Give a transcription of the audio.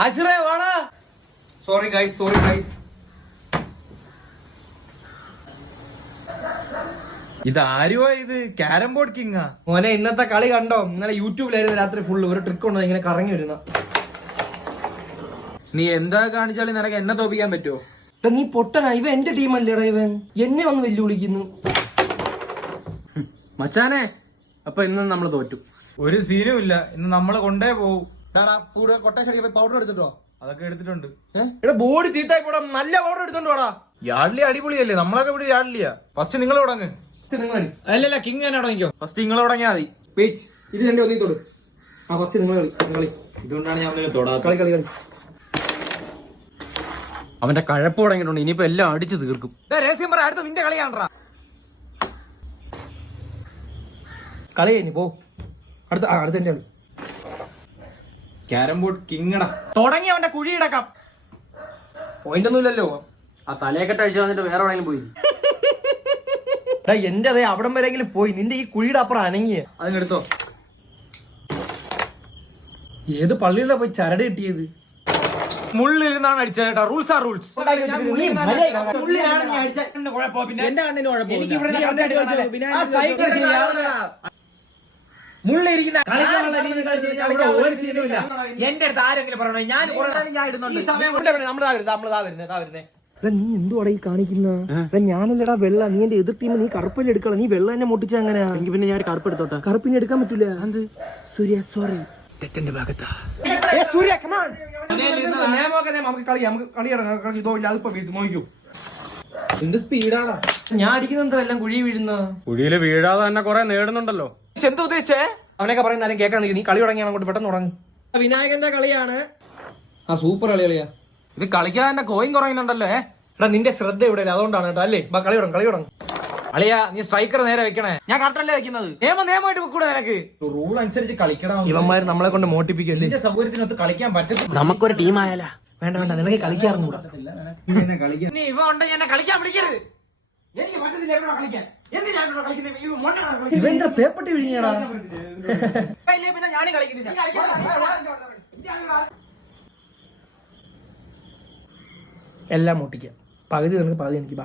ആശ്രയ വാടാ. Sorry guys. ഇതാരുവാ ഇത്? ക്യാരം ബോർഡ് കിങ്ങാ? മോനെ ഇന്നത്തെ കളി കണ്ടോ? ഇന്നലെ യൂട്യൂബിലായിരുന്നു രാത്രി ഫുള്ള്. ഒരു ട്രിക്ക് ഉണ്ടോ ഇങ്ങനെ കറങ്ങി വരുന്ന. നീ എന്താ കാണിച്ചാലും നിനക്ക് എന്നെ തോപ്പിക്കാൻ പറ്റുമോ? നീ പൊട്ടനാ. ഇവൻ എന്റെ ടീമല്ലേടാ. ഇവൻ എന്നെ വന്ന് വെല്ലുവിളിക്കുന്നു. മച്ചാനെ, അപ്പൊ ഇന്ന് നമ്മൾ തോറ്റു. ഒരു സീനും ഇല്ല. ഇന്ന് നമ്മളെ കൊണ്ടേ പോവും. കൊട്ടേഷൻ പൗഡർ എടുത്തിട്ടോ? അതൊക്കെ എടുത്തിട്ടുണ്ട്. ഇവിടെ ബോർഡ് ചീത്തായി പോടാ. നല്ല പൗഡർ എടുത്തോണ്ടോടാ. യാഡ്ലി അടിപൊളിയല്ലേ? നമ്മളൊക്കെ ഇവിടെ യാഡ്ലിയാ. ഫസ്റ്റ് നിങ്ങൾ തുടങ്ങ്. അല്ലല്ല, കിങ് തന്നെ തുടങ്ങിക്കോ. ഫസ്റ്റ് നിങ്ങൾ തുടങ്ങിയാ മതി. വെയിറ്റ്, ഇത് രണ്ടേ ഒന്നീ തൊടും. ഫസ്റ്റ് നിങ്ങൾ കളി. ഇതുകൊണ്ടാണ് ഞാൻ തൊടാ. കളി. അവന്റെ കഴപ്പ് തുടങ്ങിയിട്ടുണ്ട്. ഇനിയിപ്പോ എല്ലാം അടിച്ചു തീർക്കും. രഹസ്യം പറ, അടുത്ത നിന്റെ കളിയാണ്ടാ. കളി കഴിഞ്ഞു പോ. അടുത്ത എന്റെ കളി. ക്യാരം ബോർഡ് കിങ്ങടാ. തുടങ്ങി അവന്റെ കുഴിയിടക്കാം. പോയിന്റ് ഒന്നുമില്ലല്ലോ. ആ തലയെക്കെട്ട് അഴിച്ചു വന്നിട്ട് വേറെ എവിടെയെങ്കിലും പോയി. എന്റെ അതേ അവിടം വരെങ്കിലും പോയി. നിന്റെ ഈ കുഴിയുടെ അപ്പുറം അനങ്ങിയ. അതിനെടുത്തോ. ഏത് പള്ളിയിലാ പോയി ചരട് കിട്ടിയത്? മുള്ളിരുന്നാണ് അടിച്ചത് കേട്ടോ. Rules R rules. മുള്ളിരിക്കുന്ന എന്റെ അടുത്ത് ആരെങ്കിലും പറയണോ? ഞാൻ നീ എന്തുവാടാ ഈ കാണിക്കുന്ന? ഞാനല്ലടാ വെള്ള. നീ എന്റെ എതിർ ടീം. നീ കറുപ്പല്ലേ എടുക്കണം. നീ വെള്ള തന്നെ മുട്ടിച്ച അങ്ങനെ. എനിക്ക് പിന്നെ ഞാൻ ഒരു കറുപ്പ് എടുത്തോട്ടെ. കറുപ്പിനെ എടുക്കാൻ പറ്റൂല. സൂര്യ സോറി, തെറ്റന്റെ ഭാഗത്താ. സൂര്യ കമാൺ. നമുക്ക് കളി ഇറങ്ങാം. ഇതോ ഇല്ല, അതിപ്പോ വീഴ്ത്തു നോക്കൂ. എന്ത് സ്പീഡാടാ. ഞാൻ അടിക്കുന്ന എല്ലാം കുഴി വീഴുന്ന. കുഴിയില് വീഴാതെ തന്നെ കൊറേ നേടുന്നുണ്ടല്ലോ. എന്താ ഉദ്ദേശിച്ചേ? അവനൊക്കെ പറയുന്ന കേൾക്കാൻ നിൽക്കും. നീ കളി തുടങ്ങിയാണ് അങ്ങോട്ട് പെട്ടെന്ന് തുടങ്ങും. വിനായകന്റെ കളിയാണ്. സൂപ്പർ കളിയാ ഇത്. കളിക്കാൻ തന്നെ കോയിൻ കുറയുന്നുണ്ടല്ലോ. എടാ നിന്റെ ശ്രദ്ധ ഇവിടെ അതുകൊണ്ടാണ് കേട്ടോ. അല്ലേ കളി തുടങ്ങും. അളിയാ, നീ സ്ട്രൈക്കർ നേരെ വെക്കണേ. ഞാൻ കറക്റ്റല്ലേ വെക്കുന്നത്. നിയമമായിട്ട് വെക്കൂടെ നിനക്ക്? റൂൾ അനുസരിച്ച് കളിക്കണം. ഇവന്മാര് നമ്മളെ കൊണ്ട് മോട്ടിപ്പിക്കല്ലേ. സൗകര്യത്തിനൊത്ത് കളിക്കാൻ പറ്റും. നമുക്കൊരു ടീം ആയാലാ. വേണ്ട നിനക്ക് കളിക്കാറുണ്ട്. ഇവ ഉണ്ടെങ്കിൽ എന്നെ കളിക്കാൻ വിളിക്കരുത്. എനിക്ക് പറ്റത്തില്ല എവിടെ കളിക്കാൻ. ഇവന്റെ പേപ്പട്ടി വിഴിഞ്ഞാടാ. പിന്നെ ഞാനും കളിക്കുന്നില്ല. എല്ലാം മോട്ടിക്കാം. പകുതി നിനക്ക് പകുതി എനിക്ക്.